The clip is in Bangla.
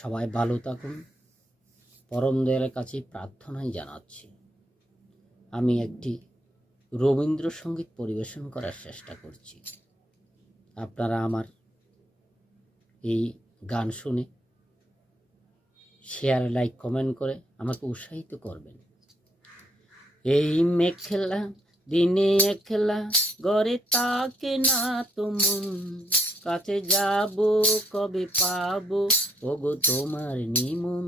সবাই ভালো থাকুন, পরম দয়ালের কাছে প্রার্থনাই জানাচ্ছি। আমি একটি রবীন্দ্রসঙ্গীত পরিবেশন করার চেষ্টা করছি। আপনারা আমার এই গান শুনে শেয়ার, লাইক, কমেন্ট করে আমাকে উৎসাহিত করবেন। এই মেঘলা দিনে একলা ঘরে তাকে না তো মন, কাছে যাব কবে পাবো ওগো তোমার নিমন।